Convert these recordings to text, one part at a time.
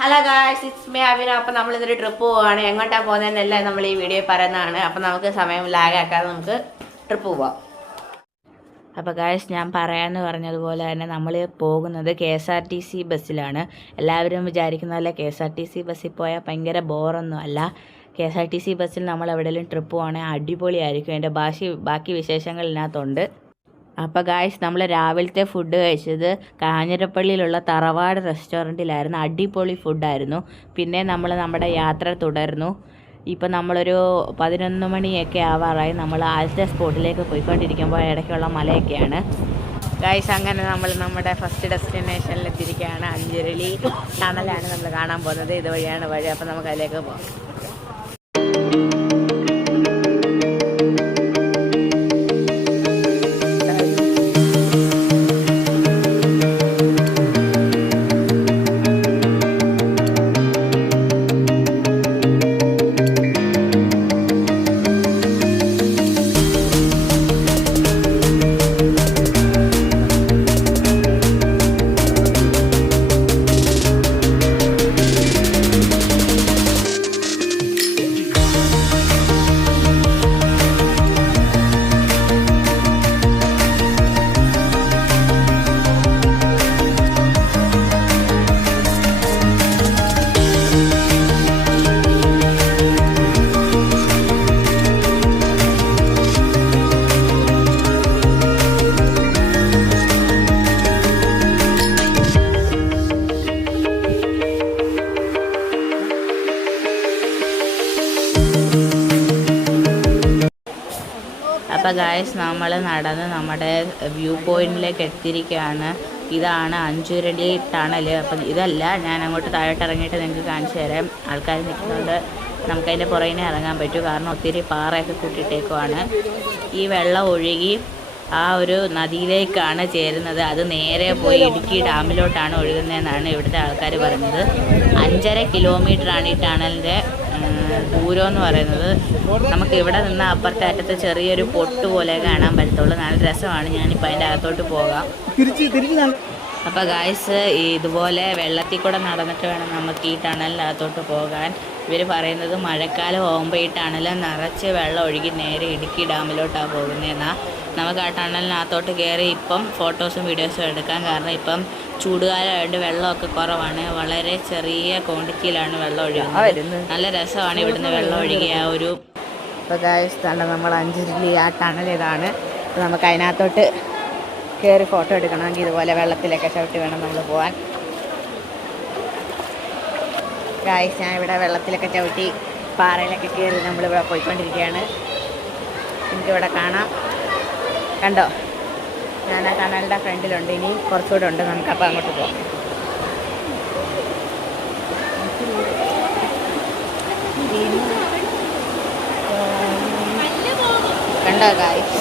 Hello guys, it's me അഭിന. അപ്പം നമ്മളിതൊരു trip പോവുകയാണ്. എങ്ങോട്ടാണ് പോകുന്നതെന്നെല്ലാം നമ്മൾ ഈ വീഡിയോ പറയുന്നതാണ്. അപ്പം നമുക്ക് സമയം ലാഗാക്കാതെ നമുക്ക് ട്രിപ്പ് പോവാം. അപ്പോൾ ഗായ്സ്, ഞാൻ പറയാമെന്ന് പറഞ്ഞതുപോലെ തന്നെ നമ്മൾ പോകുന്നത് KSRTC ബസ്സിലാണ്. എല്ലാവരും വിചാരിക്കുന്ന പോലെ KSRTC ബസ്സിൽ പോയാൽ ഭയങ്കര ബോറൊന്നും അല്ല. KSRTC ബസ്സിൽ നമ്മൾ എവിടെയെങ്കിലും ട്രിപ്പ് പോവുകയാണെങ്കിൽ അടിപൊളിയായിരിക്കും. അതിൻ്റെ ബാക്കി വിശേഷങ്ങൾ ഇതിനകത്തുണ്ട്. അപ്പോൾ ഗായ്സ്, നമ്മൾ രാവിലത്തെ ഫുഡ് കഴിച്ചത് കാഞ്ഞിരപ്പള്ളിയിലുള്ള തറവാട് റെസ്റ്റോറൻറ്റിലായിരുന്നു. അടിപൊളി ഫുഡായിരുന്നു. പിന്നെ നമ്മൾ നമ്മുടെ യാത്ര തുടർന്നു. ഇപ്പം നമ്മളൊരു 11 മണിയൊക്കെ ആവാറായി. നമ്മൾ ആദ്യത്തെ സ്പോട്ടിലേക്ക് പോയിക്കൊണ്ടിരിക്കുമ്പോൾ ഇടയ്ക്കുള്ള മലയൊക്കെയാണ് ഗായ്സ്. അങ്ങനെ നമ്മൾ നമ്മുടെ ഫസ്റ്റ് ഡെസ്റ്റിനേഷനിൽ എത്തിയിരിക്കുകയാണ്. അഞ്ചുരുളി ടണലാണ് നമ്മൾ കാണാൻ പോകുന്നത്. ഇതുവഴിയാണ് വഴി. അപ്പോൾ നമുക്ക് അതിലേക്ക് പോകാം. അപ്പോൾ ഗായ്സ്, നമ്മൾ നടന്ന് നമ്മുടെ വ്യൂ പോയിൻറ്റിലേക്ക് എത്തിയിരിക്കുകയാണ്. ഇതാണ് അഞ്ചുരുളി ടണൽ. അപ്പം ഇതല്ല, ഞാൻ അങ്ങോട്ട് താഴോട്ട് ഇറങ്ങിയിട്ട് നിങ്ങൾക്ക് കാണിച്ചു തരാം. ആൾക്കാർ നിൽക്കുന്നുണ്ട്, നമുക്കതിൻ്റെ പുറകിനെ ഇറങ്ങാൻ പറ്റും. കാരണം ഒത്തിരി പാറയൊക്കെ കൂട്ടിയിട്ടേക്കുവാണ്. ഈ വെള്ളം ഒഴുകി ആ ഒരു നദിയിലേക്കാണ് ചേരുന്നത്. അത് നേരെ പോയി ഇടുക്കി ഡാമിലോട്ടാണ് ഒഴുകുന്നതെന്നാണ് ഇവിടുത്തെ ആൾക്കാർ പറയുന്നത്. 5.5 കിലോമീറ്ററാണ് ഈ ടണലിൻ്റെ ദൂരം എന്ന് പറയുന്നത്. നമുക്ക് ഇവിടെ നിന്ന് അപ്പുറത്തെ അറ്റത്ത് ചെറിയൊരു പൊട്ട് പോലെ കാണാൻ പറ്റത്തുള്ളൂ. നല്ല രസമാണ്. ഞാനിപ്പോൾ അതിൻ്റെ അകത്തോട്ട് പോകാം. അപ്പോൾ ഗായ്സ്, ഇതുപോലെ വെള്ളത്തിൽ കൂടെ നടന്നിട്ട് വേണം നമുക്ക് ഈ ടണലിനകത്തോട്ട് പോകാൻ. ഇവർ പറയുന്നത് മഴക്കാലം ആകുമ്പോൾ ഈ ടണൽ നിറച്ച് വെള്ളം ഒഴുകി നേരെ ഇടുക്കി ഡാമിലോട്ടാണ് പോകുന്നതെന്നാണ്. നമുക്ക് ആ ടണലിനകത്തോട്ട് കയറി ഇപ്പം ഫോട്ടോസും വീഡിയോസും എടുക്കാം. കാരണം ഇപ്പം ചൂടുകാലമായതുകൊണ്ട് വെള്ളമൊക്കെ കുറവാണ്. വളരെ ചെറിയ ക്വാണ്ടിറ്റിയിലാണ് വെള്ളം ഒഴുകുന്നത്. നല്ല രസമാണ് ഇവിടുന്ന് വെള്ളം ഒഴുകിയ ആ ഒരു. ഇപ്പോൾ ഗായ്സ്, നമ്മൾ അഞ്ചുരുളി ആ ടണൽ ഇതാണ്. നമുക്ക് അതിനകത്തോട്ട് കയറി ഫോട്ടോ എടുക്കണമെങ്കിൽ ഇതുപോലെ വെള്ളത്തിലൊക്കെ ചവിട്ടി വേണം നമ്മൾ പോകാൻ. ഗായ്സ്, ഞാൻ ഇവിടെ വെള്ളത്തിലൊക്കെ ചവിട്ടി പാറയിലൊക്കെ കയറി നമ്മളിവിടെ പോയിക്കൊണ്ടിരിക്കുകയാണ്. എനിക്കിവിടെ കാണാം, കണ്ടോ? ഞാൻ ആ ടണലിൻ്റെ ഫ്രണ്ടിലുണ്ട്. ഇനി കുറച്ചുകൂടെ ഉണ്ട്. നമുക്കപ്പോൾ അങ്ങോട്ട് പോകാം. കണ്ടോ ഗായ്സ്?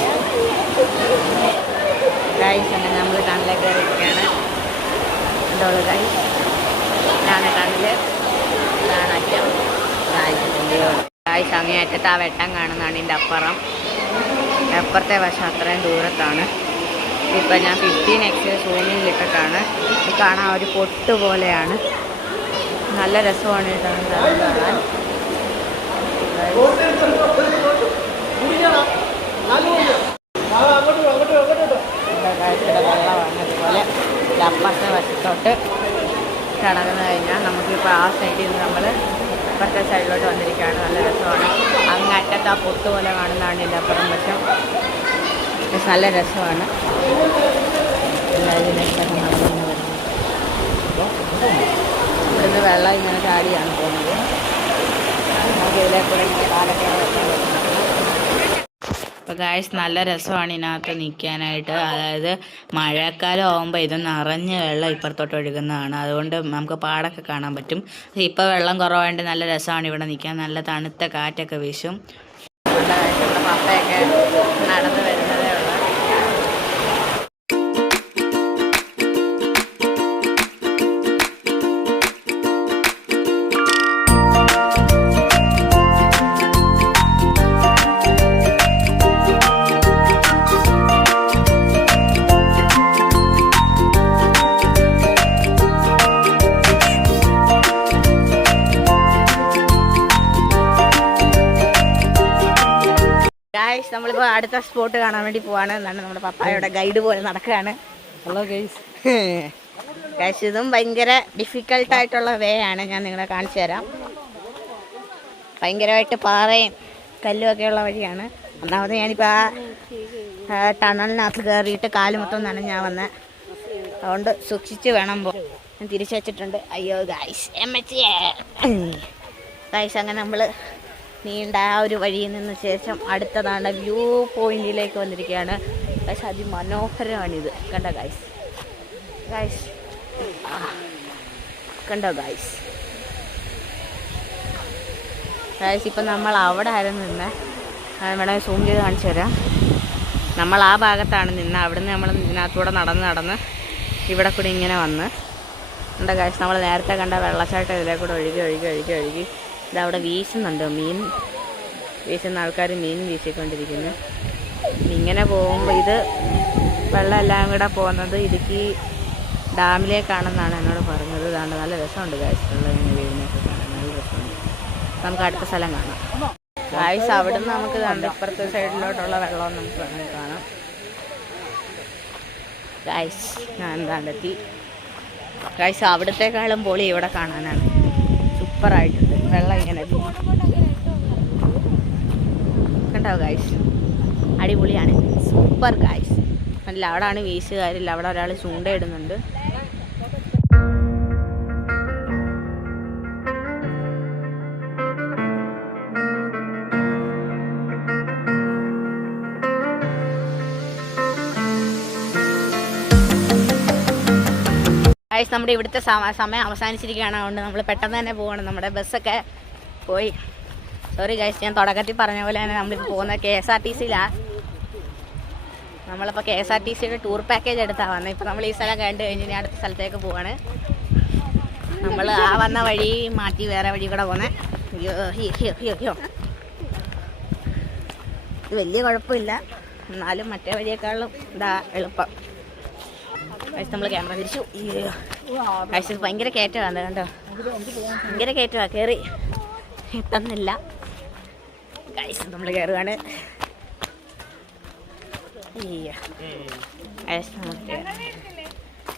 അങ്ങനെ നമ്മൾ ടണലിലേക്ക് കയറിയിരിക്കുകയാണ്. കണ്ടോളൂ ഗായ്സ്, ഇതാണ് ടണല്. ഇതാണ് അറ്റം. ഗായ്സ്, അങ്ങേ അറ്റത്ത് ആ വെട്ടം കാണുന്നതാണ് ഇതിൻ്റെ അപ്പുറത്തെ വശം അത്രയും ദൂരത്താണ്. ഇപ്പം ഞാൻ 15x സൂമിങ്ങിലിട്ടിട്ടാണ്. ഇത് കാണാൻ ഒരു പൊട്ട് പോലെയാണ്. നല്ല രസമാണ് ഈ ടണൽ കാണാൻ. വെള്ളമാണ്. അതുപോലെ അപ്പുറത്തെ വശത്തോട്ട് കടന്നു കഴിഞ്ഞാൽ നമുക്കിപ്പോൾ ആ സൈഡിൽ നിന്ന് നമ്മൾ അപ്പുറത്തെ സൈഡിലോട്ട് വന്നിരിക്കുകയാണ്. നല്ല രസമാണ്. അങ്ങറ്റത്ത് ആ പൊട്ട് പോലെ കാണുന്നതാണ് ഇതിൻ്റെ അപ്പുറം വശം. നല്ല രസമാണ്. ഇവിടുന്ന് വെള്ളം ഇങ്ങനെ ചാടിയാണ് പോകുന്നത്. നമുക്ക് ഇതിലേക്കൂടെ ഇങ്ങനെ കാലൊക്കെ വെക്കാൻ പറ്റുന്നത്. അപ്പോൾ ഗായ്സ്, നല്ല രസമാണ് ഇതിനകത്ത് നിൽക്കാനായിട്ട്. അതായത് മഴക്കാലം ആകുമ്പോൾ ഇത് നിറഞ്ഞ് വെള്ളം ഇപ്പുറത്തോട്ട് ഒഴുകുന്നതാണ്. അതുകൊണ്ട് നമുക്ക് പാടൊക്കെ കാണാൻ പറ്റും. ഇപ്പോൾ വെള്ളം കുറവായതുകൊണ്ട് നല്ല രസമാണ് ഇവിടെ നിൽക്കാൻ. നല്ല തണുത്ത കാറ്റൊക്കെ വീശും. നല്ല കാഴ്ചയുള്ള പപ്പയൊക്കെ നടന്നു വരുന്നതേ ഉള്ളൂ. ഗൈസ് നമ്മളിപ്പോൾ അടുത്ത സ്പോട്ട് കാണാൻ വേണ്ടി പോവാണ്. എന്നാണ് നമ്മുടെ പപ്പായുടെ ഗൈഡ് പോലെ നടക്കുകയാണ്. Hello guys. ഗൈസ് ഇതും ഭയങ്കര ഡിഫിക്കൽട്ടായിട്ടുള്ള വേ ആണ്. ഞാൻ നിങ്ങളെ കാണിച്ചു തരാം. ഭയങ്കരമായിട്ട് പാറയും കല്ലും ഒക്കെയുള്ള വഴിയാണ്. ഒന്നാമത് ഞാനിപ്പോൾ ആ ടണലിനകത്ത് കയറിയിട്ട് കാല് മൊത്തം നനഞ്ഞാൽ വന്നത്. അതുകൊണ്ട് സൂക്ഷിച്ച് വേണം ഞാൻ തിരിച്ചു വച്ചിട്ടുണ്ട്. അയ്യോ ഗൈസ് ഗൈസ് അങ്ങനെ നമ്മൾ നീണ്ട ആ ഒരു വഴിയിൽ നിന്ന് ശേഷം അടുത്തതാണ് വ്യൂ പോയിന്റിലേക്ക് വന്നിരിക്കുകയാണ്. ഗൈസ് അതിമനോഹരമാണിത്. കണ്ടോ ഗൈസ്? ഗൈസ് കണ്ടോ ഗൈസ്? ഗൈസ് ഇപ്പം നമ്മൾ അവിടെ ആയിരുന്നു നിന്നേ. വേണമെങ്കിൽ സൂം ചെയ്ത് കാണിച്ചു തരാം. നമ്മൾ ആ ഭാഗത്താണ് നിന്ന്. അവിടെ നിന്ന് നമ്മൾ ഇതിനകത്തൂടെ നടന്ന് ഇവിടെ കൂടി ഇങ്ങനെ വന്ന് എന്താ ഗൈസ് നമ്മൾ നേരത്തെ കണ്ട വെള്ളച്ചാട്ടം ഇതിലേ കൂടെ ഒഴുകി ഇതവിടെ വീശുന്നുണ്ട്. മീൻ വീശുന്ന ആൾക്കാർ മീൻ വീശിക്കൊണ്ടിരിക്കുന്നു. ഇങ്ങനെ പോകുമ്പോൾ ഇത് വെള്ളം എല്ലാം കൂടെ പോകുന്നത് ഇടുക്കി ഡാമിലേക്കാണെന്നാണ് എന്നോട് പറഞ്ഞത്. ഇതാണ്ട് നല്ല രസമുണ്ട് ഗൈസ്. വെള്ളം ഇങ്ങനെ വീഴുന്നൊക്കെ കാണാൻ നല്ല രസമുണ്ട്. നമുക്ക് അടുത്ത സ്ഥലം കാണാം ഗൈസ്. അവിടെ നിന്ന് നമുക്ക് ഇപ്പുറത്തെ സൈഡിലോട്ടുള്ള വെള്ളം നമുക്ക് വേണമെങ്കിൽ കാണാം ഗൈസ്. ഞാൻ എന്താണ്ടെത്തി ഗൈസ്. അവിടത്തേക്കാളും പൊളി ഇവിടെ കാണാനാണ്. സൂപ്പറായിട്ടുണ്ട്. വെള്ളം ഇങ്ങനെ കണ്ടോ ഗൈസ്? അടിപൊളിയാണ്. Super guys. അല്ല അവിടെയാണ് വീശുകാരില്ല. അവിടെ ഒരാൾ ചൂണ്ടയിടുന്നുണ്ട്. ഗൈസ് നമ്മുടെ ഇവിടുത്തെ സമയം അവസാനിച്ചിരിക്കുകയാണ്. അതുകൊണ്ട് നമ്മൾ പെട്ടെന്ന് തന്നെ പോകണം. നമ്മുടെ ബസ്സൊക്കെ പോയി. സോറി ഗൈസ്, ഞാൻ തുടക്കത്തിൽ പറഞ്ഞ പോലെ തന്നെ നമ്മളിപ്പോൾ പോകുന്നത് KSRTCയിലാണ്. നമ്മളിപ്പോൾ KSRTCയുടെ ടൂർ പാക്കേജ് എടുത്താണ് വന്നത്. ഇപ്പോൾ നമ്മൾ ഈ സ്ഥലം കണ്ടു കഴിഞ്ഞ് ഇനി അടുത്ത സ്ഥലത്തേക്ക് പോവാണ്. നമ്മൾ ആ വന്ന വഴി മാറ്റി വേറെ വഴി കൂടെ പോകുന്നത്. അയ്യോ ഇത് വലിയ കുഴപ്പമില്ല. എന്നാലും മറ്റേ വഴിയേക്കാളും ഇതാ എളുപ്പം. ഗൈസ് നമ്മൾ ക്യാമറ തിരിച്ചു. ഗൈസ് ഇത് ഭയങ്കര കയറ്റമാണ് കണ്ടോ? ഭയങ്കര കയറ്റമാണ്. കയറി എത്തുന്നില്ല ഗൈസ്. നമ്മൾ കയറുകയാണ്.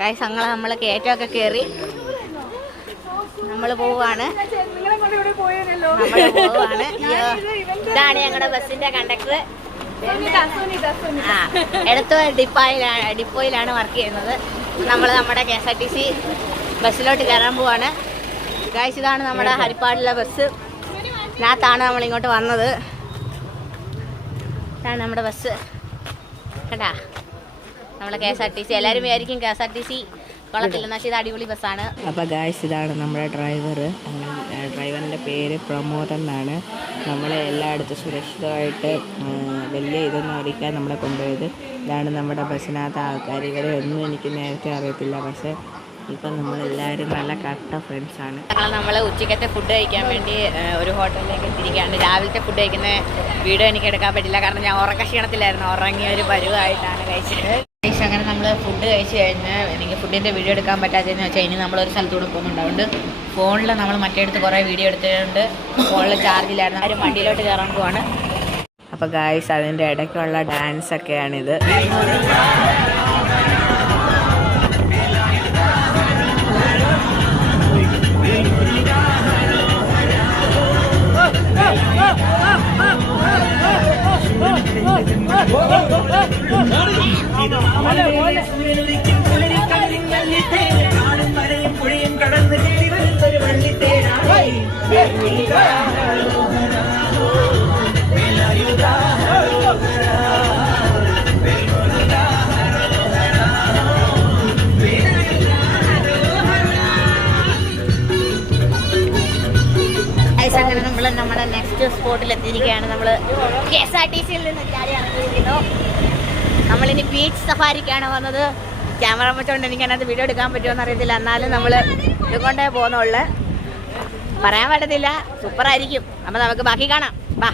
ഗൈസ് നമ്മൾ കയറ്റമൊക്കെ കയറി നമ്മൾ പോവാണ്. ഇതാണ് ഞങ്ങളുടെ ബസ്സിന്റെ കണ്ടക്ടർ. എടുത്ത ഡിപ്പോയിലാണ് വർക്ക് ചെയ്യുന്നത്. നമ്മൾ നമ്മുടെ KSRTC ബസ്സിലോട്ട് കയറാൻ പോവാണ് ഗൈസ്. ഇതാണ് നമ്മുടെ ഹരിപ്പാടിലെ ബസ്. ഇതിനകത്താണ് നമ്മളിങ്ങോട്ട് വന്നത്. ഇതാണ് നമ്മുടെ ബസ് കേട്ടാ. നമ്മളെ KSRTC എല്ലാവരും വിചാരിക്കും KSRTC കൊള്ളത്തില്ലെന്ന്. പക്ഷേ ഇത് അടിപൊളി ബസ്സാണ്. അപ്പോൾ ഗൈസ് ഇതാണ് നമ്മുടെ ഡ്രൈവർ. ഡ്രൈവറിൻ്റെ പേര് പ്രമോദ് എന്നാണ്. നമ്മളെ എല്ലായിടത്തും സുരക്ഷിതമായിട്ട് വലിയ ഇതൊന്നും ഓടിക്കാൻ നമ്മളെ കൊണ്ടുപോയത്. ഇതാണ് നമ്മുടെ ബസ്സിനകത്ത് ആൾക്കാർ. ഇവരൊന്നും എനിക്ക് നേരത്തെ അറിയത്തില്ല. പക്ഷേ ഇപ്പം നമ്മളെല്ലാവരും നല്ല കട്ട ഫ്രണ്ട്സാണ്. നമ്മൾ ഉച്ചക്കത്തെ ഫുഡ് കഴിക്കാൻ വേണ്ടി ഒരു ഹോട്ടലിലേക്ക് എത്തിയിരിക്കുകയാണ്. രാവിലത്തെ ഫുഡ് കഴിക്കുന്ന വീഡിയോ എനിക്ക് എടുക്കാൻ പറ്റില്ല. കാരണം ഞാൻ ഉറക്കക്ഷീണത്തിലായിരുന്നു. ഉറങ്ങിയ ഒരു പരുവായിട്ടാണ് കഴിച്ചത്. അങ്ങനെ നമ്മൾ ഫുഡ് കഴിച്ച് കഴിഞ്ഞ് എനിക്ക് ഫുഡിൻ്റെ വീഡിയോ എടുക്കാൻ പറ്റാത്തതെന്ന് വെച്ചാൽ ഇനി നമ്മളൊരു സ്ഥലത്തൂടെ പോകുന്നുണ്ട്. അതുകൊണ്ട് ഫോണിൽ നമ്മൾ മറ്റേടത്ത് കുറേ വീഡിയോ എടുത്തതുകൊണ്ട് ഫോണിൽ ചാർജിലായിരുന്നു. ആരും വണ്ടിയിലോട്ട് കയറാൻ പോവാണ്. അപ്പോൾ ഗായ്സ് അതിൻ്റെ ഇടയ്ക്കുള്ള ഡാൻസൊക്കെയാണിത്. അങ്ങനെ നമ്മൾ നമ്മുടെ നെക്സ്റ്റ് സ്പോട്ടിൽ എത്തിയിരിക്കുകയാണ്. നമ്മൾ KSRTCയിൽ നിന്ന് ചാടി ഇറങ്ങിയിരിക്കുന്നു. നമ്മളിനി ബീച്ച് സഫാരിക്കാണ് വന്നത്. ക്യാമറ വെച്ചുകൊണ്ട് എനിക്ക് അതിനകത്ത് വീഡിയോ എടുക്കാൻ പറ്റുമോ അറിയത്തില്ല. എന്നാലും നമ്മൾ ഇതുകൊണ്ടേ പോകുന്നുള്ളു. പറയാൻ പറ്റത്തില്ല. സൂപ്പറായിരിക്കും. അപ്പോൾ നമുക്ക് ബാക്കി കാണാം. ബാ.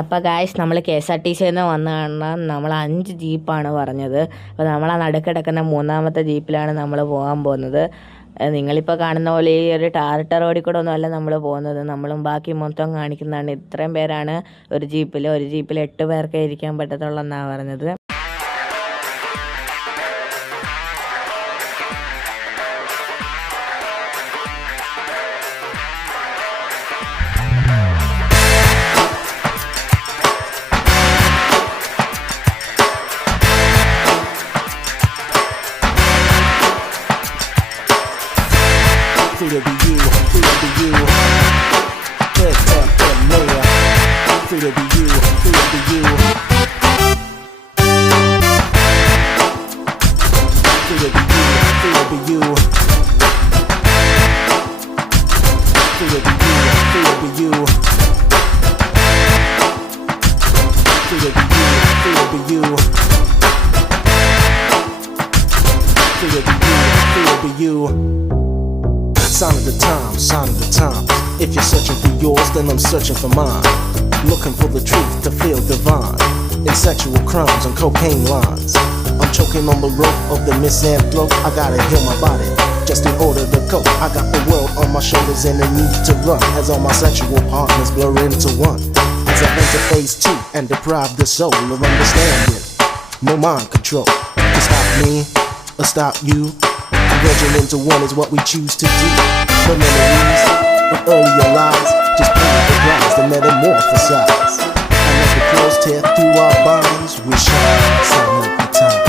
അപ്പോൾ ഗായ്സ് നമ്മൾ KSRTCയിൽ നിന്ന് വന്ന് കാണാൻ നമ്മൾ 5 ജീപ്പാണ് പറഞ്ഞത്. അപ്പോൾ നമ്മൾ ആ നടുക്കിടക്കുന്ന 3ാമത്തെ ജീപ്പിലാണ് നമ്മൾ പോകാൻ പോകുന്നത്. നിങ്ങളിപ്പോൾ കാണുന്ന പോലെ ഈ ഒരു ടാറിട്ട റോഡിൽ കൂടെ ഒന്നുമല്ല നമ്മൾ പോകുന്നത്. നമ്മളും ബാക്കി മൊത്തം കാണിക്കുന്നതാണ്. ഇത്രയും പേരാണ് ഒരു ജീപ്പിൽ 8 പേർക്കേ ഇരിക്കാൻ പറ്റത്തുള്ളൂ എന്നാണ് പറഞ്ഞത്. Free to be you, free to be you. Head tap that mayor. Free to be you, free to be you. Free to be you, free to be you. Free to be you, free to be you. Free to be you, free to be you. Free to be you, free to be you. Sign of the time, sign of the time. If you're searching for yours, then I'm searching for mine. Looking for the truth to feel divine. In sexual crimes and cocaine lines. I'm choking on the rope of the misanthrope. I gotta heal my body, just in order to cope. I got the world on my shoulders and the need to run. As all my sexual partners blur into one. As I enter phase 2 and deprive the soul of understanding. No mind control to stop me or stop you. Merging into one is what we choose to do. The memories of earlier lives just pay the price to metamorphosize. And as the clothes tear through our bonds, we shine, sign of the time.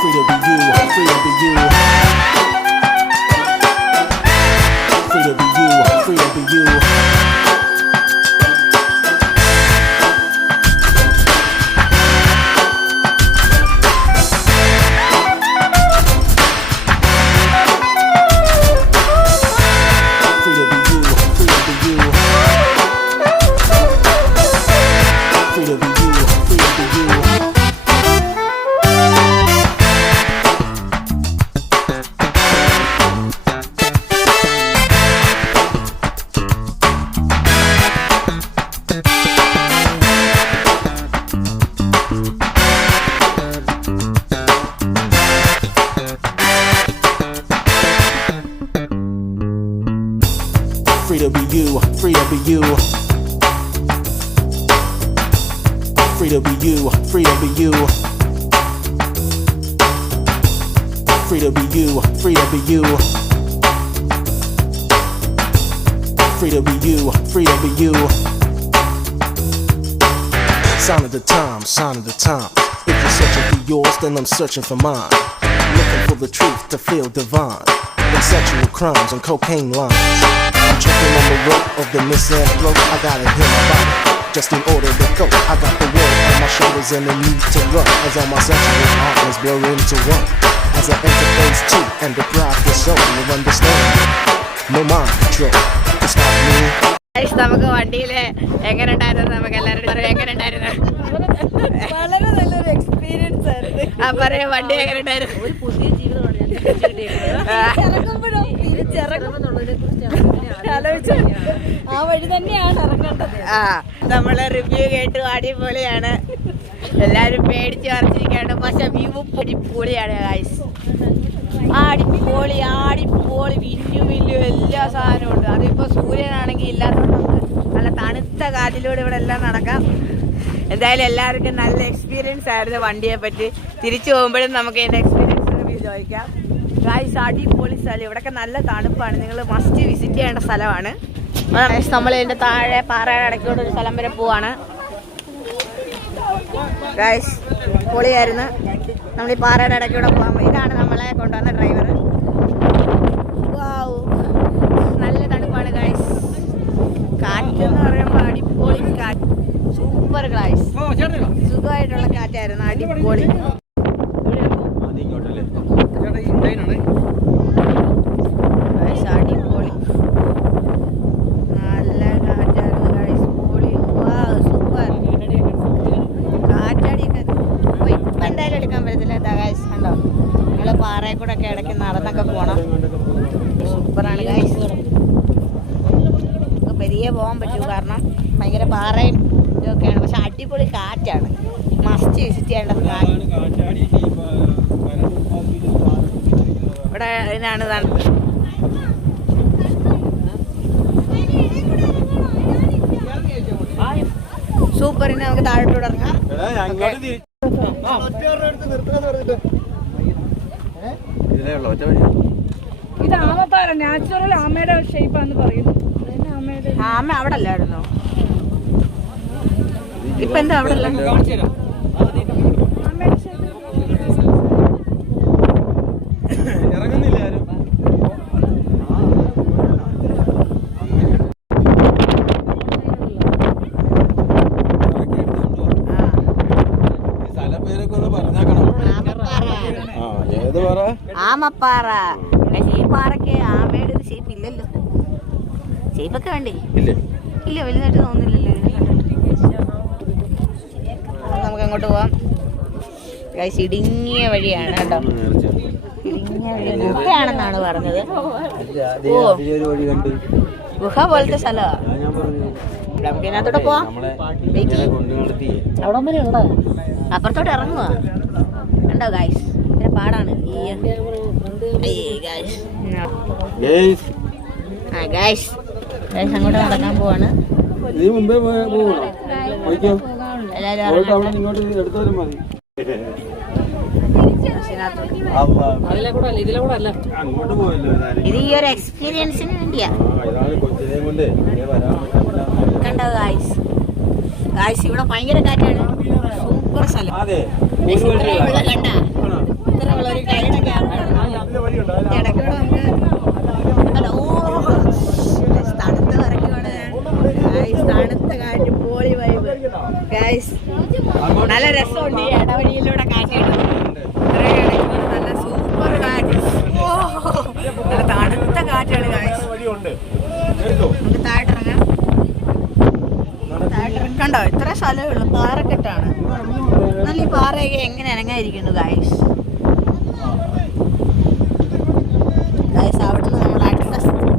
Free to be you, free to be you. Free to be you, free to be you. Free to be you, free to be you. Free to be you, free to be you. Free to be you, free to be you. Free to be you, free to be you. Sign of the time, sign of the time. If you're searching for yours, then I'm searching for mine. Looking for the truth to feel divine. In sexual crimes and cocaine lines. I'm choking on the rope of the misanthrope. I gotta heal my body, just in order to go. I got the world on my shoulders and the need to run. As all my sexual partners blur into one. As I enter phase 2 and deprive the soul of understanding. No mind control to stop me. നമുക്ക് വണ്ടിയില് എങ്ങനെ ഉണ്ടായിരുന്നു? നമുക്ക് എല്ലാവരും എങ്ങനെ ഉണ്ടായിരുന്നു? വളരെ നല്ലൊരു എക്സ്പീരിയൻസ് ആയിരുന്നു. ആ പറയാ, വണ്ടി എങ്ങനെ ഉണ്ടായിരുന്നു? ഒരു പുതിയ ജീവിതമാണ് ആ വഴി തന്നെയാണ് ഇറങ്ങേണ്ടത്. നമ്മള് റിവ്യൂ കേട്ടു, അടിപൊളിയാണ്. എല്ലാരും പേടിച്ച് പറിച്ചിരിക്കുകയാണ്. പക്ഷെ വ്യൂ അടിപൊളിയാണ് ഗൈസ്. അടിപൊളി അടിപൊളി വില്ലു എല്ലാ സാധനവും ഉണ്ട്. അതിപ്പോ സൂര്യനാണെങ്കിൽ ഇല്ലാത്തതുകൊണ്ട് നമുക്ക് നല്ല തണുത്ത കാറ്റിലൂടെ ഇവിടെ എല്ലാം നടക്കാം. എന്തായാലും എല്ലാവർക്കും നല്ല എക്സ്പീരിയൻസ് ആയിരുന്നു വണ്ടിയെ പറ്റി. തിരിച്ചു പോകുമ്പോഴും നമുക്ക് ഇതിന്റെ എക്സ്പീരിയൻസ് റിവ്യൂ ചോദിക്കാം. ഗൈസ് അടിപൊളി സ്ഥലം. ഇവിടെയൊക്കെ നല്ല തണുപ്പാണ്. നിങ്ങൾ മസ്റ്റ് വിസിറ്റ് ചെയ്യേണ്ട സ്ഥലമാണ്. നമ്മൾ ഇതിന്റെ താഴെ പാറയുടെ ഇടയ്ക്കൂടെ ഒരു സ്ഥലം വരെ പോവാണ് ഗൈസ്. പൊളിയായിരുന്നു. നമ്മൾ ഈ പാറയുടെ ഇടയ്ക്കൂടെ പോകാൻ. ഇതാണ് നമ്മളെ കൊണ്ടുവന്ന ഡ്രൈവർ. നല്ല തണുപ്പാണ് ഗൈസ്. കാറ്റെന്ന് പറയുമ്പോൾ അടിപൊളി കാറ്റ്, സൂപ്പർ ഗൈസ്. സുഖമായിട്ടുള്ള കാറ്റായിരുന്നു, അടിപൊളി. അടിപൊളി നല്ല കാറ്റായിരുന്നു ഗൈസ്. പൊളി, സൂപ്പർ കാറ്റടിയൊക്കെ ഇപ്പം എന്തായാലും എടുക്കാൻ പറ്റത്തില്ല ഗൈസ്. കണ്ടോ, നമ്മൾ പാറയിൽ കൂടെ ഒക്കെ ഇടയ്ക്ക് നടന്നൊക്കെ പോണം. സൂപ്പറാണ് ഗൈസ്. പെരിയ പയ്യെ പോകാൻ പറ്റൂ, കാരണം ഭയങ്കര പാറയും ഇതൊക്കെയാണ്. പക്ഷെ അടിപൊളി കാറ്റാണ്, മസ്റ്റ് വിസിറ്റ് ചെയ്യേണ്ട സ്ഥലം. ഇവിടെ ഇതിനാണ് സൂപ്പർ. ഇനി നമുക്ക് താഴോട്ട് ഇറങ്ങാം. ഇത് ആമപ്പാറ, നാച്ചുറൽ ആമയുടെ ഷേപ്പാന്ന് പറയുന്നു. ആമ അവിടെ അല്ലായിരുന്നോ? ഇപ്പൊ എന്താ അവിടെ അല്ല? ആമപ്പാറ. ഈ പാറയ്ക്ക് ആമയുടെ ഒരു ഷേപ്പ് ഇല്ലല്ലോ. ഷേപ്പൊക്കെ വേണ്ടേ? ഇല്ല, വലുതായിട്ട് തോന്നുന്നില്ലല്ലോ. നമുക്ക് അങ്ങോട്ട് പോവാം. ഇടുങ്ങിയ വഴിയാണ് കേട്ടോ. ഇടുങ്ങിയ വഴി ഗുഹയാണെന്നാണ് പറഞ്ഞത്. ഓ, ഗുഹ പോലത്തെ സ്ഥലമാണ്. നമുക്ക് ഇതിനകത്തോട്ട് പോവാം. അപ്പുറത്തോട്ട് ഇറങ്ങുക. കണ്ടോ ഗായ്സ്, ഇതിന് പാടാണ്. അങ്ങോട്ട് നടക്കാൻ പോവാണ്. ഇത് ഈ ഒരു എക്സ്പീരിയൻസിന് വേണ്ടിയാ. കണ്ടോ ഗായ്സ്, ഗായ്സ് ഇവിടെ ഭയങ്കര കാറ്റാണ്. സൂപ്പർ സ്ഥലം. കണ്ട ഇത്ര ഉള്ളൊരു ടൈഡൊക്കെ ഇടയ്ക്കൂടെ നമുക്ക് തണുത്ത് ഇറങ്ങിയാണ് ഗായ്സ്. തണുത്ത കാറ്റ്, പോളി വൈബ് ഗായ്സ്. നല്ല രസമുണ്ട് ഈ ഇടവഴിയിലൂടെ കാറ്റ് കിട്ടുന്നത്. നല്ല സൂപ്പർ കാറ്റ്. നല്ല തണുത്ത കാറ്റാണ് ഗായ്സ്. നമുക്ക് താഴോട്ടിറങ്ങാം. കണ്ടോ, ഇത്ര സ്ഥലമേ ഉള്ളൂ. പാറക്കെട്ടാണ്. എന്നാൽ ഈ പാറയൊക്കെ എങ്ങനെ അനങ്ങാതിരിക്കുന്നു ഗായ്സ്. ഗായ്സ് അവിടുന്ന് നമ്മൾ അടുത്ത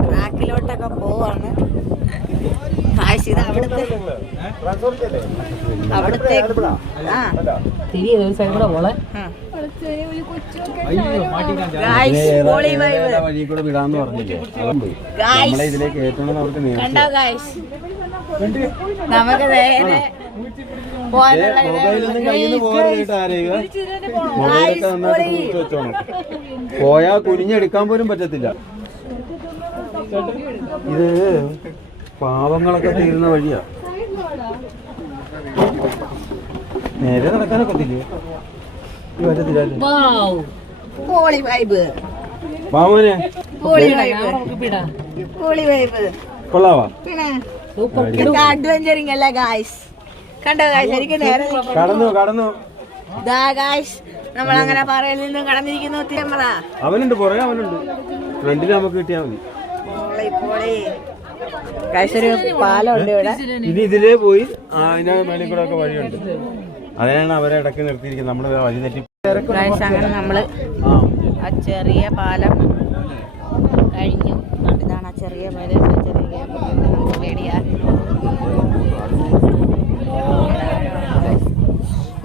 ട്രാക്കിലോട്ടൊക്കെ പോവാണ് ഗായ്സ്. ഇത് അവിടുത്തെ കണ്ടോ ഗായ്സ്. നമുക്ക് നേരെ പോയാ കുനിഞ്ഞെടുക്കാൻ പോലും പറ്റത്തില്ല. ഇത് പാവങ്ങളൊക്കെ തീരുന്ന വഴിയാ. നേരെ നടക്കാനൊക്കത്തില്ലേ? കൊള്ളാവാ. അഡ്വഞ്ചറിങ് അല്ല ഗായ്സ്. കണ്ടോ ഗായ്സ്, എനിക്ക് നേരെ കടന്നു നമ്മളങ്ങനെ പറയിൽ നിന്നും കടന്നിരിക്കുന്നു. അവനുണ്ട്, പുറകെ അവനുണ്ട്. ഫ്രണ്ടിൽ നമുക്ക് കിട്ടിയാ മതി. ഒരു പാലമുണ്ട് ഇവിടെ. ഇനി ഇതിലേ പോയി അതിന്റെ മേളിൽ കൂടെ ഒക്കെ വഴിയുണ്ട്. അതിനാണ് അവരെ ഇടയ്ക്ക് നിർത്തിയിരിക്കുന്നത്. നമ്മള് വഴി തെറ്റി. അങ്ങനെ നമ്മള് ആ ചെറിയ പാലം കഴിഞ്ഞു. ഇതാണ് ആ ചെറിയ പാലം. നമുക്ക് പേടിയാ.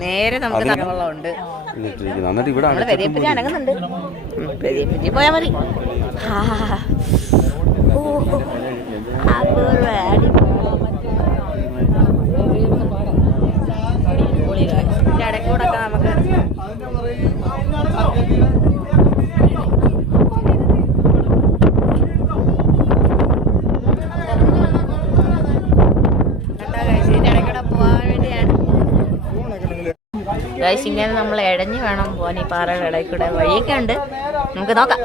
നേരെ നമുക്ക് തടവെള്ളമുണ്ട്. നമ്മള് പെരിയപ്പറ്റി അനങ്ങുന്നുണ്ട്. പെരിയപ്പറ്റി പോയാ മതി. ഇടയ്ക്കൂടൊക്കെ നമുക്ക് പോവാൻ വേണ്ടിയാണ് ഗൈസ്. ഇങ്ങനെ നമ്മൾ ഇടഞ്ഞു വേണം പോവാൻ. ഈ പാറയുടെ ഇടയിൽ കൂടെ വഴിയൊക്കെ ഉണ്ട്, നമുക്ക് നോക്കാം.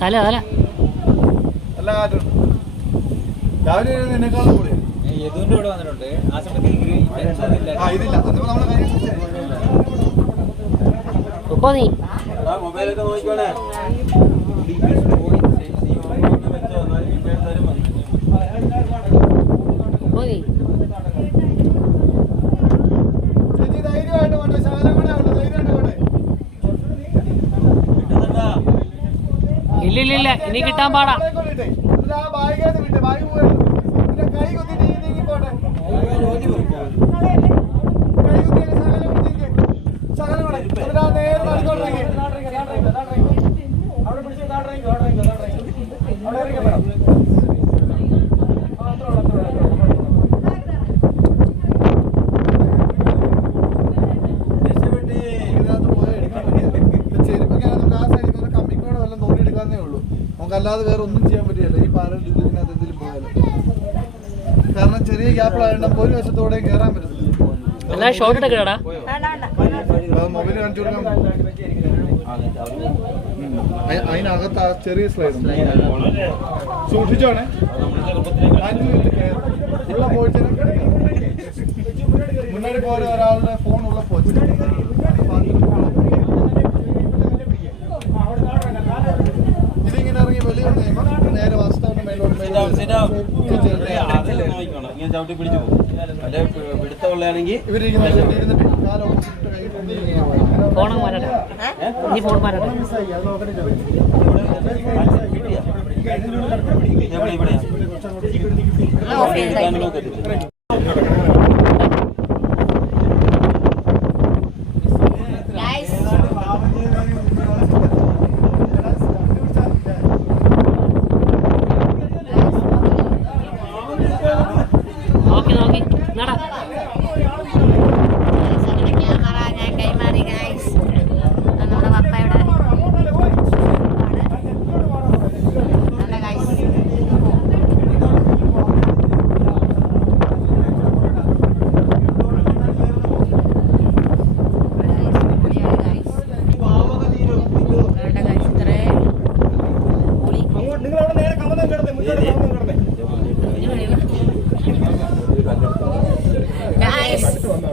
തല തല രാവിലെ നിന്നെക്കാളും കൂടി യദുവിന്റെ ഇവിടെ വന്നിട്ടുണ്ട്. ആ സമയത്ത് മൊബൈലൊക്കെ നോക്കിക്കോണേ. ഇല്ലില്ല ഇനി കിട്ടാൻ പാടാ. അല്ലാതെ വേറെ ഒന്നും ചെയ്യാൻ പറ്റില്ല ഈ പാലം ഇതിനകത്ത് എന്തെങ്കിലും പോയാലും. കാരണം ചെറിയ ഗ്യാപ്പിലായതുകൊണ്ട് ഒരു വശത്തോടെ കയറാൻ പറ്റത്തില്ല. ഷോർട്ട് എടുക്കടാ. മൊബൈൽ കാണിച്ചു കൊടുക്കാൻ അതിനകത്ത് ആ ചെറിയ സ്ലൈഡ് സൂക്ഷിച്ചോണേ. 5 മിനിറ്റ് ഉള്ള പോയിട്ട് മുന്നോട്ട് പോലെ ഒരാളുടെ ഫോൺ ഉള്ള പോച്ച് ഇതിങ്ങനെ ഇറങ്ങി വെളി വന്നു കഴിയുമ്പോൾ നേരെ വാസ്തവന്റെ മേലോട്ട് ചവിട്ടി പിടിച്ചു പോകും. അല്ലെ പിടുത്തമുള്ളതാണെങ്കിൽ ഇരുന്നിട്ട് കാലോട്ട് കൈ ഫോൺ മാറട്ടെ. നീ ഫോൺ മാറട്ടെ. നോക്കി നടാ.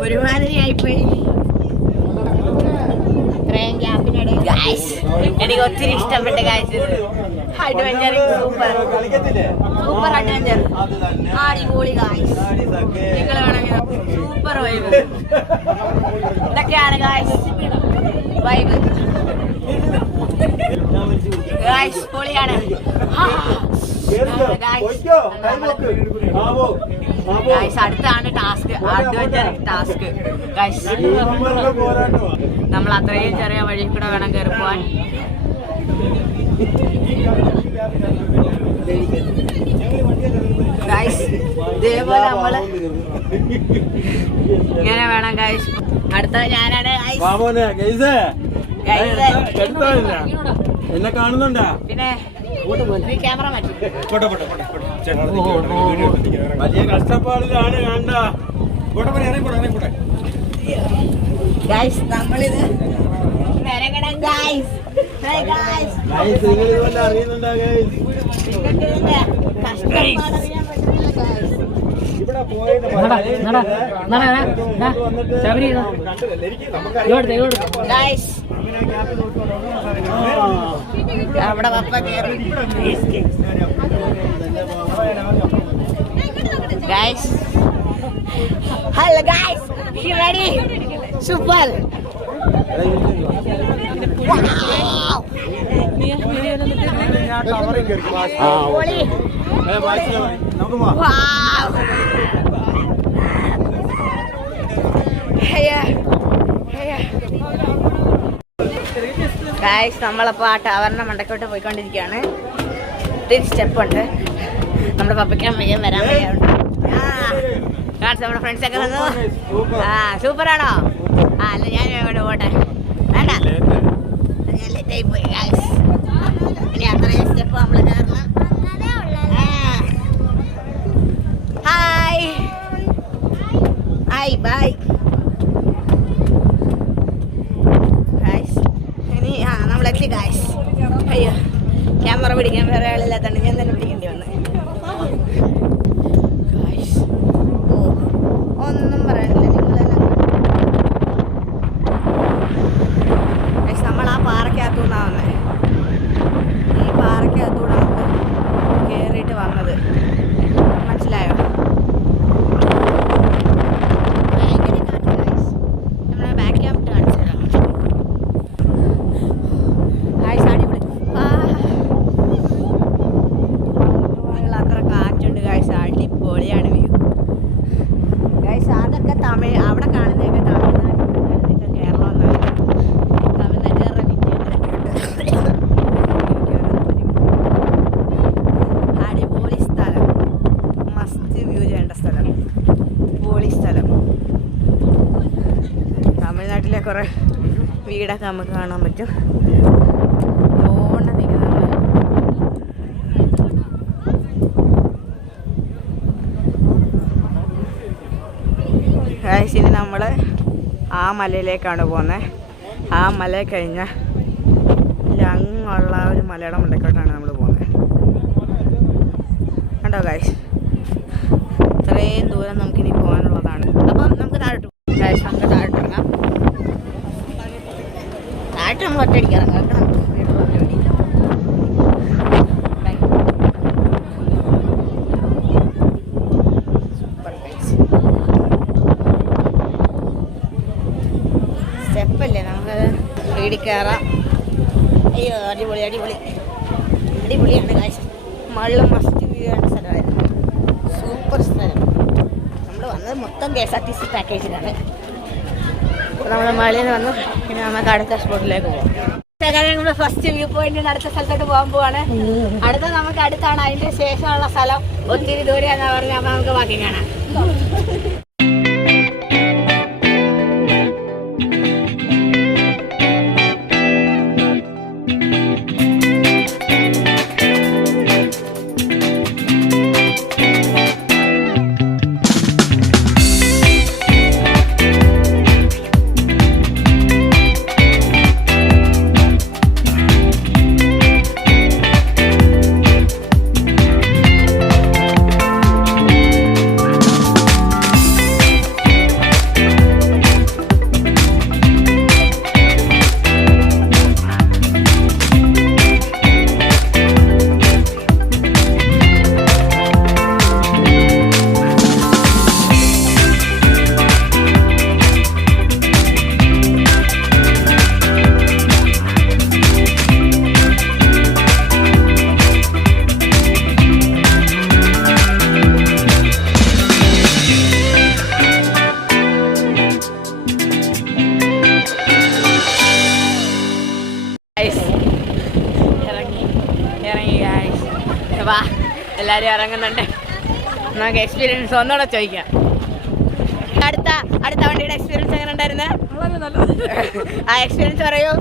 ഒരുമാതിരിയായിപ്പോയി ഇത്രയും ഗ്യാപ്പിനിടെ. എനിക്ക് ഒത്തിരി ഇഷ്ടപ്പെട്ട guys. Adventure super super adventure അടിപൊളി ഗായ്സ്. നിങ്ങൾ വേണമെങ്കിൽ സൂപ്പർ വൈബ്. ഇതൊക്കെയാണ് ഗായ്സ് വൈബ്. ഗായ്സ് പൊളിയാണ്. ഗായ്സ് അടുത്താണ് ടാസ്ക്, അഡ്വഞ്ചർ ടാസ്ക്. ഗായ്സ് നമ്മൾ അത്രയും ചെറിയ വഴി കൂടെ വേണം കയറി പോവാൻ. ഗായ്സ് ഇതേപോലെ നമ്മള് ഇങ്ങനെ വേണം ഗായ്സ്. അടുത്ത ഞാനാണ് എന്നെ കാണുന്നുണ്ടാ? പിന്നെ ക്യാമറ മാറ്റി. വലിയ കഷ്ടപ്പാടിലാണ് കണ്ട. ഗായ്സ് നമ്മളിത് വരകണം ഗായ്സ്. നിങ്ങൾ ഇതുപോലെ അറിയുന്നുണ്ടാ? ഇതിന്റെ കഷ്ടപ്പാടറിയാൻ പറ്റുന്നില്ല ഗായ്സ്. ഇവിടെ പോയത് ഗായ്സ് അവിടെ പപ്പ കയറി. Guys hello guys, you ready? Super. Guys നമ്മളപ്പോൾ ആ ടവറിന്റെ മണ്ടക്കോട്ട് പോയിക്കൊണ്ടിരിക്കുകയാണ്. ഒത്തിരി സ്റ്റെപ്പുണ്ട്. നമ്മുടെ പപ്പയ്ക്കാൻ വയ്യാൻ വരാൻ വയ്യുണ്ട്. നമ്മുടെ ഫ്രണ്ട്സൊക്കെ വന്നു. സൂപ്പറാണോ? അല്ല ഞാൻ ഇവിടെ പോട്ടെ. വേണ്ട, ഞാൻ ലേറ്റായി പോയി ഗായ്സ്. ഇനി അത്രയും സ്റ്റെപ്പ് നമ്മൾ കയറണം. Hi hi bye guys. ഇനി നമ്മളെത്തി ഗായ്സ്. അയ്യോ, ക്യാമറ പിടിക്കാൻ വേറെ ആളില്ലാത്തതുകൊണ്ട് ഞാൻ തന്നെ പിടിക്കേണ്ടി വന്നു ഗായ്സ്. ഓ, ഒന്നും പറയാനില്ല. വീടൊക്കെ നമുക്ക് കാണാൻ പറ്റും. ഓണ നിൽക്കുന്ന ഇനി നമ്മൾ ആ മലയിലേക്കാണ് പോകുന്നത്. ആ മല കഴിഞ്ഞ അങ്ങുള്ള ഒരു മലയുടെ മണ്ടക്കോട്ടാണ് നമ്മൾ പോകുന്നത്. കണ്ടോ ഗായ്സ്, ഇത്രയും ദൂരം നമുക്കിനി പോകാനുള്ളതാണ്. അപ്പം നമുക്ക് താഴോട്ട് ഗായ്സ്, നമുക്ക് താഴോട്ടിറങ്ങാം. താഴോട്ട് നമ്മൾ ഒറ്റയടിക്ക് ഇറങ്ങാം. സ്റ്റെപ്പല്ലേ, നമുക്കത് വീടിൽ കയറാം. അയ്യോ, അടിപൊളി അടിപൊളി അടിപൊളിയാണ് കാഴ്ച. മള്ള മസ്റ്റ് വ്യൂ ആണ് സ്ഥലമായിരുന്നു. സൂപ്പർ സ്ഥലം. നമ്മൾ വന്നത് മൊത്തം KSRTC പാക്കേജിലാണ്. അപ്പോൾ നമ്മൾ മലയിൽ നിന്ന് വന്നു. പിന്നെ നമുക്ക് അടുത്ത സ്പോട്ടിലേക്ക് പോകാം. നമ്മൾ ഫസ്റ്റ് വ്യൂ പോയിന്റിന് അടുത്ത സ്ഥലത്തോട്ട് പോകാൻ പോവാണ്. അടുത്ത നമുക്ക് അടുത്താണ്. അതിൻ്റെ ശേഷമുള്ള സ്ഥലം ഒത്തിരി ദൂരെയാണെന്ന് പറഞ്ഞാൽ നമുക്ക് ബാക്കി കാണാം. വാ, എല്ലാവരും ഇറങ്ങുന്നുണ്ട്. നമുക്ക് എക്സ്പീരിയൻസ് ഒന്നുകൂടെ ചോദിക്കാം. അടുത്ത വണ്ടിയുടെ എക്സ്പീരിയൻസ് എങ്ങനെ ഉണ്ടായിരുന്നു? ആ എക്സ്പീരിയൻസ് പറയൂ.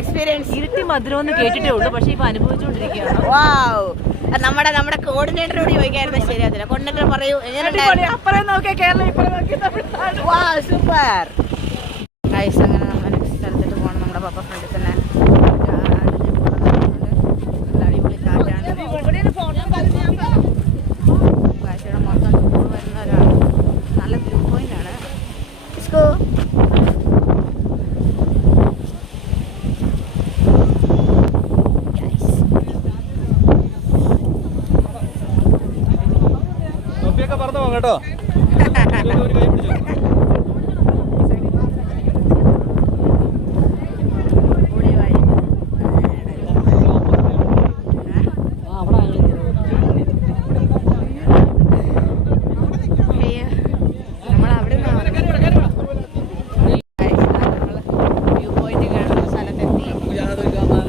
എക്സ്പീരിയൻസ് ഇരുട്ടി മധുരമൊന്നും കേട്ടിട്ടേ ഉള്ളൂ, പക്ഷെ ഇപ്പൊ അനുഭവിച്ചുകൊണ്ടിരിക്കുകയാണ്. വാവ്, നമ്മുടെ കോർഡിനേറ്ററോട് ചോദിക്കായിരുന്നു. ശരിയാത്തില്ല. കോർഡിനേറ്റർ പറയൂ, സൂപ്പർ. അങ്ങനെ നമ്മൾ നെക്സ്റ്റ് സ്ഥലത്തോട്ട് പോകണം. നമ്മുടെ പപ്പ ഫ്രണ്ടിൽ തന്നെ അടിപൊളി കാറ്റാണ്. കാഴ്ചയുടെ മൊത്തം വരുന്നവരാണ്. നല്ല വ്യൂ പോയിന്റ് ആണ്. പറഞ്ഞു കേട്ടോ.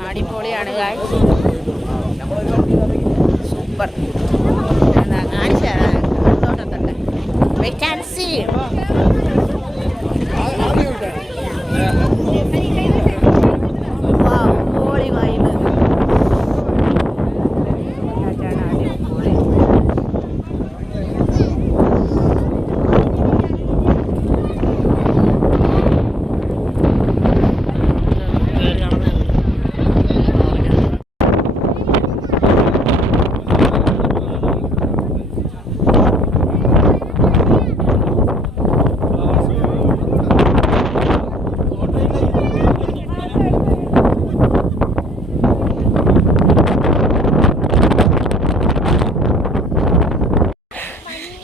അടിപൊളിയാണ് ഗായ്സ്, സൂപ്പർ. കാണിച്ചു തരാം. Wait and see. പൊളി വൈബ്. അടിപൊളി.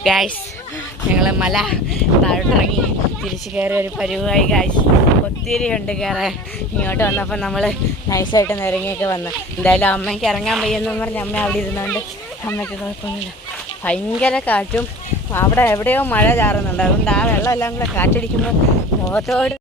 ഗായ്സ്, ഞങ്ങൾ മല താഴോട്ടിറങ്ങി തിരിച്ച് കയറി ഒരു പരിവായി ഗായ്സ്. ഒത്തിരി ഉണ്ട് കയറാൻ. ഇങ്ങോട്ട് വന്നപ്പോൾ നമ്മൾ നൈസായിട്ട് നിരങ്ങിയൊക്കെ വന്നു. എന്തായാലും അമ്മയ്ക്ക് ഇറങ്ങാൻ വയ്യെന്ന് പറഞ്ഞ് അമ്മ അവിടെ ഇരുന്നുകൊണ്ട് അമ്മയ്ക്ക് കുഴപ്പമൊന്നുമില്ല. ഭയങ്കര കാറ്റും അവിടെ എവിടെയോ മഴ ചാറുന്നുണ്ട്. അതുകൊണ്ട് ആ വെള്ളം എല്ലാം കൂടെ കാറ്റടിക്കുമ്പോൾ മുഖത്തോട്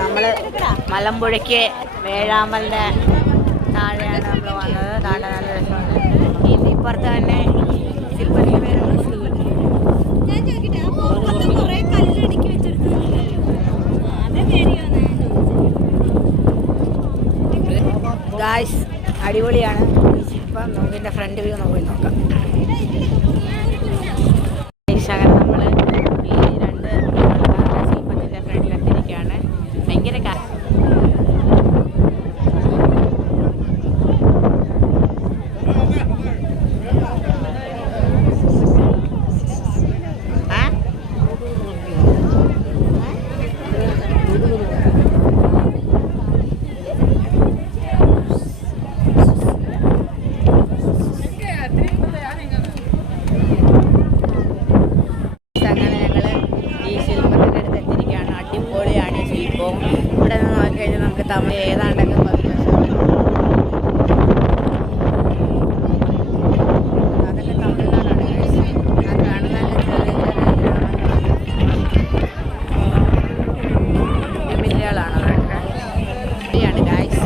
നമ്മള് മലമ്പുഴയ്ക്ക് വേഴാമ്പലിന്റെ താഴെയാണ് നമ്മൾ വന്നത്. താഴെ നല്ല രസമുണ്ട്. ഇപ്പുറത്ത് തന്നെ തിരുപ്പതി ഗായ്സ് അടിപൊളിയാണ്. ഇപ്പം നമുക്കിൻ്റെ ഫ്രണ്ട് വ്യൂ പോയി നോക്കാം. അങ്ങനെ നമ്മൾ ഈ രണ്ട് ശില്പത്തിൻ്റെ ഫ്രണ്ടിലെത്തിയിരിക്കുകയാണ്. ഭയങ്കര തമിഴ് ഏതാണ്ടൊക്കെ അതൊക്കെ തമിഴ്നാടാണ്. ആ കാണുന്ന മില്ലുകളാണ് അതൊക്കെ. ശരിയാണ് ഗായ്സ്.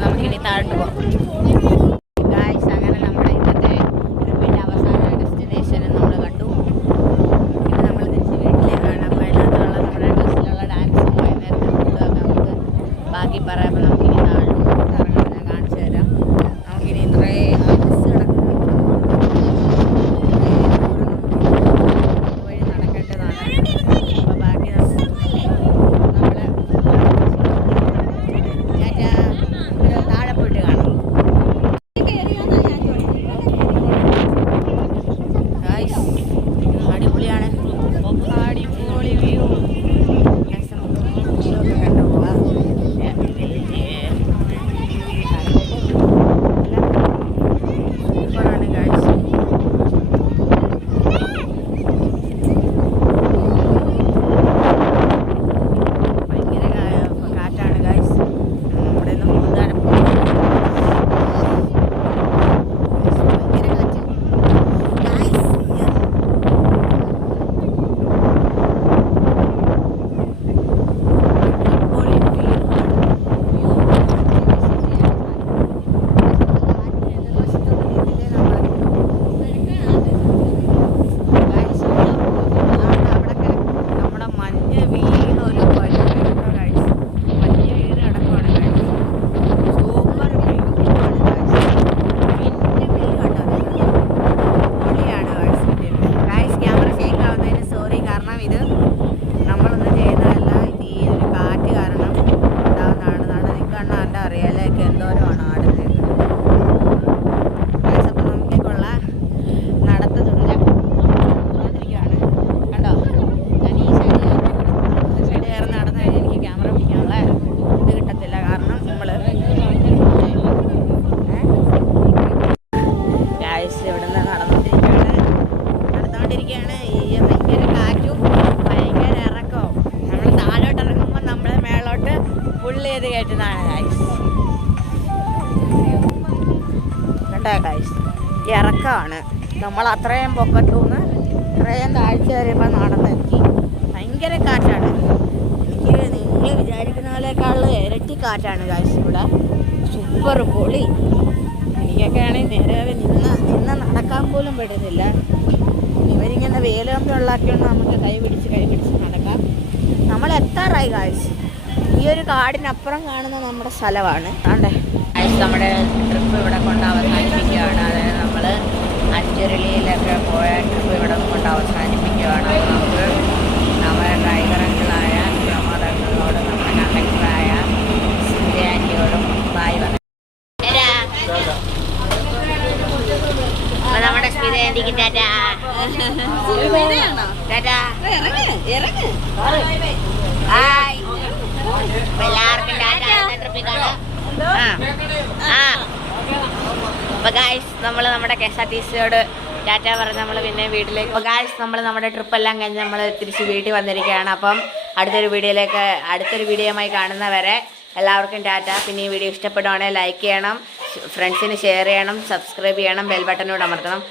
നമുക്കിനി താഴോട്ട് പോകാം. ഗായ്സ് അങ്ങനെ നമ്മുടെ ഇന്നത്തെ ട്രിപ്പിൻ്റെ അവസാന ഡെസ്റ്റിനേഷനും നമ്മൾ കണ്ടു. പിന്നെ നമ്മൾ തിരിച്ച് വീട്ടിലേക്കാണ്. അപ്പോൾ അതിനകത്തുള്ള നമ്മുടെ ഡ്രസ്സിലുള്ള ഡാൻസും വൈകുന്നേരത്തെ ഫുഡൊക്കെ നമുക്ക് ബാക്കി പറയുമ്പോൾ നമുക്കിനി താഴോട്ട് ഇറങ്ങണം. ഞാൻ കാണിച്ചു തരാം. നമുക്കിനി ഇത്രയും ബസ് കിടക്കുന്നുണ്ട്. വഴി നടക്കേണ്ടതാണ്. അപ്പോൾ ബാക്കി നമ്മൾ താഴെ പോയിട്ട് കാണാം. അടിപൊളിയാണ്. അടിപൊളി വ്യൂ കണ്ടു പോവാം. സൂപ്പറാണ് ഗായ്സ്. ഭയങ്കര കാറ്റാണ് ഗായ്സ്. നമ്മുടെ ഇന്ന് മൂന്നാരം ഭയങ്കര കാറ്റ് ഗായ്സ്. നമ്മുടെ മഞ്ഞ് വീണ് ഒരു വലിയ ഗായ്സ്. മഞ്ഞ് വീണ് കിടക്കുവാണ് ഗായ്സ്. സൂപ്പർ വ്യൂ ആണ് ഗായ്സ്. പിന്നെ വ്യൂ കണ്ടത് പൊളിയാണ് ഗായ്സ്. ഗായ്സ് ക്യാമറ ഷേക്ക് ആവുന്നതിന് സോറി. കാരണം ഇത് നമ്മളൊന്നും ചെയ്യുന്നതല്ല. ഇത് ഈ ഒരു കാറ്റ് കാരണം ഉണ്ടാകുന്നതാണ്. നിൽക്കണ്ണ എൻ്റെ അറിയാലേക്ക് എന്തോരമാണ് ആടുന്നത്. ഗായ്സ് അപ്പം നമുക്കേക്കുള്ള നടത്ത തുടരാം. ാണ് കണ്ടോ. ഞാൻ ഈ സൈഡ് കയറി നടന്നു കഴിഞ്ഞാൽ എനിക്ക് ക്യാമറ പിടിക്കാനുള്ള ഇത് കിട്ടത്തില്ല. കാരണം നമ്മൾ ഗായ്സ് ഇവിടെ നിന്ന് നടന്നുകൊണ്ടിരിക്കുകയാണ്. ഈ ഭയങ്കര കാറ്റും ഭയങ്കര ഇറക്കവും. നമ്മൾ താഴോട്ട് ഇറങ്ങുമ്പോൾ നമ്മൾ മേളോട്ട് പുള്ളി ചെയ്ത് കയറ്റുന്നതാണ് ഗായ്സ്. കണ്ടോ ഗായ്സ്. ഈ ഇറക്കമാണ്. നമ്മൾ അത്രയും പൊക്കത്തൂന്ന് ഇത്രയും താഴ്ച വരുമ്പോൾ നടന്നെത്തി. ഭയങ്കര കാറ്റാണ്. എനിക്ക് നിങ്ങൾ വിചാരിക്കുന്ന പോലെക്കാളും ഇരട്ടി കാറ്റാണ് ഗായ്സ് ഇവിടെ. സൂപ്പർ പൊളി. എനിക്കൊക്കെ ആണെങ്കിൽ നേരെ നിന്ന് നടക്കാൻ പോലും പറ്റുന്നില്ല. ഇവരിങ്ങനെ വേലുകമ്പി ഉണ്ടാക്കിയോണ്ട് നമുക്ക് കൈ പിടിച്ച് നടക്കാം. നമ്മൾ എത്താറായി ഗായ്സ്. ഈ ഒരു കാടിനപ്പുറം കാണുന്ന നമ്മുടെ സ്ഥലമാണ്. ആണ്ടേ ഗായ്സ് നമ്മുടെ ട്രിപ്പ് ഇവിടെ കൊണ്ട് അവസാനിപ്പിക്കുകയാണ്. അതായത് നമ്മൾ അഞ്ചുരുളിയിലൊക്കെ പോയ ട്രിപ്പ് ഇവിടെ കൊണ്ട് അവസാനിപ്പിക്കുകയാണ്. നമുക്ക് നമ്മുടെ ഡ്രൈവറുകളായ പ്രമോദങ്ങളോടും നമ്മുടെ കണ്ടക്ടറായ സുന്ദരാൻ്റിയോടും ബായ് പറഞ്ഞു. നമ്മുടെ സ്മിതയാൻ്റിക്ക് ടാറ്റാ. ടാറ്റാ. ഹായ്. എല്ലാവർക്കും ടാറ്റാ. ട്രിപ്പിൽ കാണാം. ആ അപ്പോൾ ഗായ്സ് നമ്മൾ നമ്മുടെ KSRTCയോട് ടാറ്റ പറഞ്ഞ് നമ്മൾ പിന്നെ വീട്ടിലേക്ക്. അപ്പോൾ ഗായ്സ് നമ്മൾ നമ്മുടെ ട്രിപ്പെല്ലാം കഴിഞ്ഞ് നമ്മൾ തിരിച്ച് വീട്ടിൽ വന്നിരിക്കുകയാണ്. അപ്പം അടുത്തൊരു വീഡിയോയുമായി കാണുന്നവരെ എല്ലാവർക്കും ടാറ്റ. പിന്നെ ഈ വീഡിയോ ഇഷ്ടപ്പെടുവാണെങ്കിൽ ലൈക്ക് ചെയ്യണം, ഫ്രണ്ട്സിന് ഷെയർ ചെയ്യണം, സബ്സ്ക്രൈബ് ചെയ്യണം, ബെൽ ബട്ടനോട് അമർത്തണം.